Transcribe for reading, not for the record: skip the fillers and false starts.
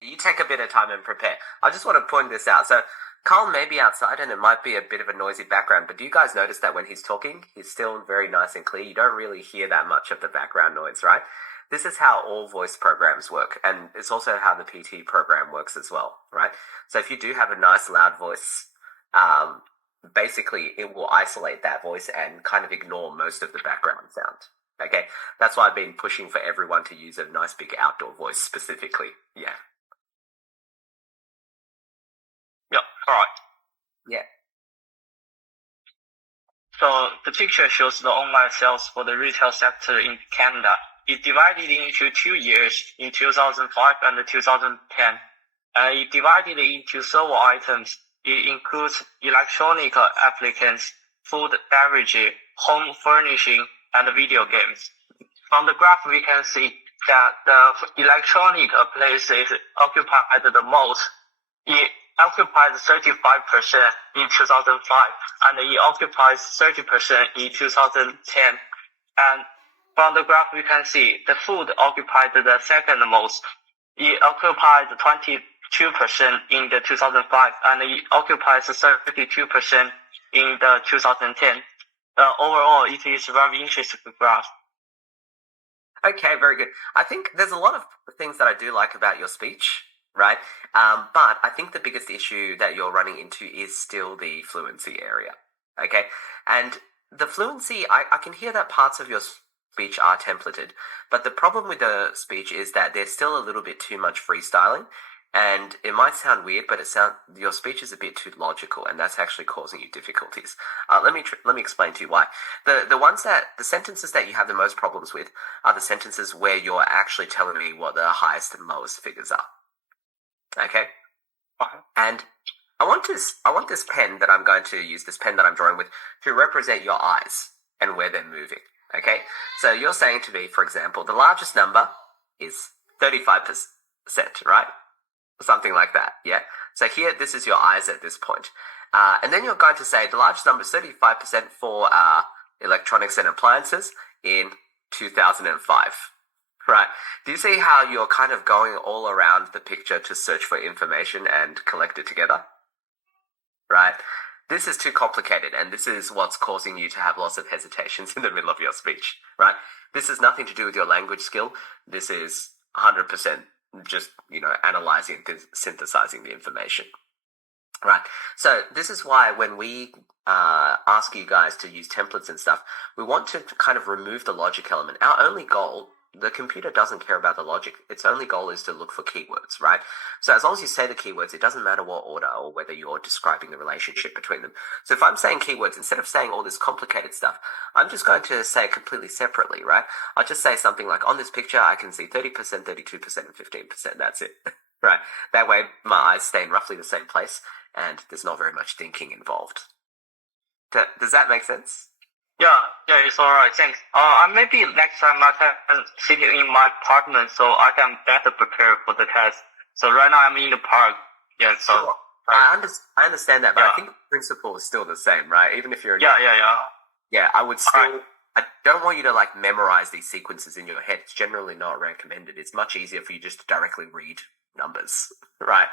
You take a bit of time and prepare. I just want to point this out. So Carl may be outside and it might be a bit of a noisy background, but do you guys notice that when he's talking, he's still very nice and clear? You don't really hear that much of the background noise, right? This is how all voice programs work, and it's also how the PT program works as well, right? So if you do have a nice loud voice, basically it will isolate that voice and kind of ignore most of the background sound. Okay, that's why I've been pushing for everyone to use a nice big outdoor voice specifically. Yeah. Yeah, alright. Yeah. So the picture shows the online sales for the retail sector in Canada. It divided into 2 years, in 2005 and 2010. It divided into several items. It includes electronic applicants, food, beverage, home furnishing, and video games. From the graph, we can see that the electronic places occupied the most. It occupied 35% in 2005, and it occupies 30% in 2010. And from the graph, we can see the food occupied the second most. It occupied 22% in the 2005, and it occupies 32% in the 2010. Overall, it is a very interesting graph. Okay, very good. I think there's a lot of things that I do like about your speech, right? But I think the biggest issue that you're running into is still the fluency area, okay? And the fluency, I can hear that parts of your speech are templated, but the problem with the speech is that there's still a little bit too much freestyling, and it might sound weird, but your speech is a bit too logical, and that's actually causing you difficulties. Let me explain to you why. The sentences that you have the most problems with are the sentences where you're actually telling me what the highest and lowest figures are. Okay? And I want this pen that I'm going to use, this pen that I'm drawing with, to represent your eyes and where they're moving. Okay? So you're saying to me, for example, the largest number is 35%, right? Something like that, yeah? So here, this is your eyes at this point. And then you're going to say the largest number is 35% for electronics and appliances in 2005. Right. Do you see how you're kind of going all around the picture to search for information and collect it together? Right. This is too complicated, and this is what's causing you to have lots of hesitations in the middle of your speech, right? This has nothing to do with your language skill. This is 100% just, analyzing and synthesizing the information. Right. So this is why when we ask you guys to use templates and stuff, we want to kind of remove the logic element. Our only goal, the computer doesn't care about the logic. Its only goal is to look for keywords, right? So as long as you say the keywords, it doesn't matter what order or whether you're describing the relationship between them. So if I'm saying keywords, instead of saying all this complicated stuff, I'm just going to say it completely separately, right? I'll just say something like, on this picture, I can see 30%, 32%, and 15%. That's it, right? That way, my eyes stay in roughly the same place, and there's not very much thinking involved. Does that make sense? Yeah, it's alright, thanks. Maybe next time I can sit in my apartment so I can better prepare for the test. So right now I'm in the park. Yeah, so. Sure. I understand that, but I think the principle is still the same, right? Even if you're Yeah, I would still. Right. I don't want you to memorize these sequences in your head. It's generally not recommended. It's much easier for you just to directly read numbers, right?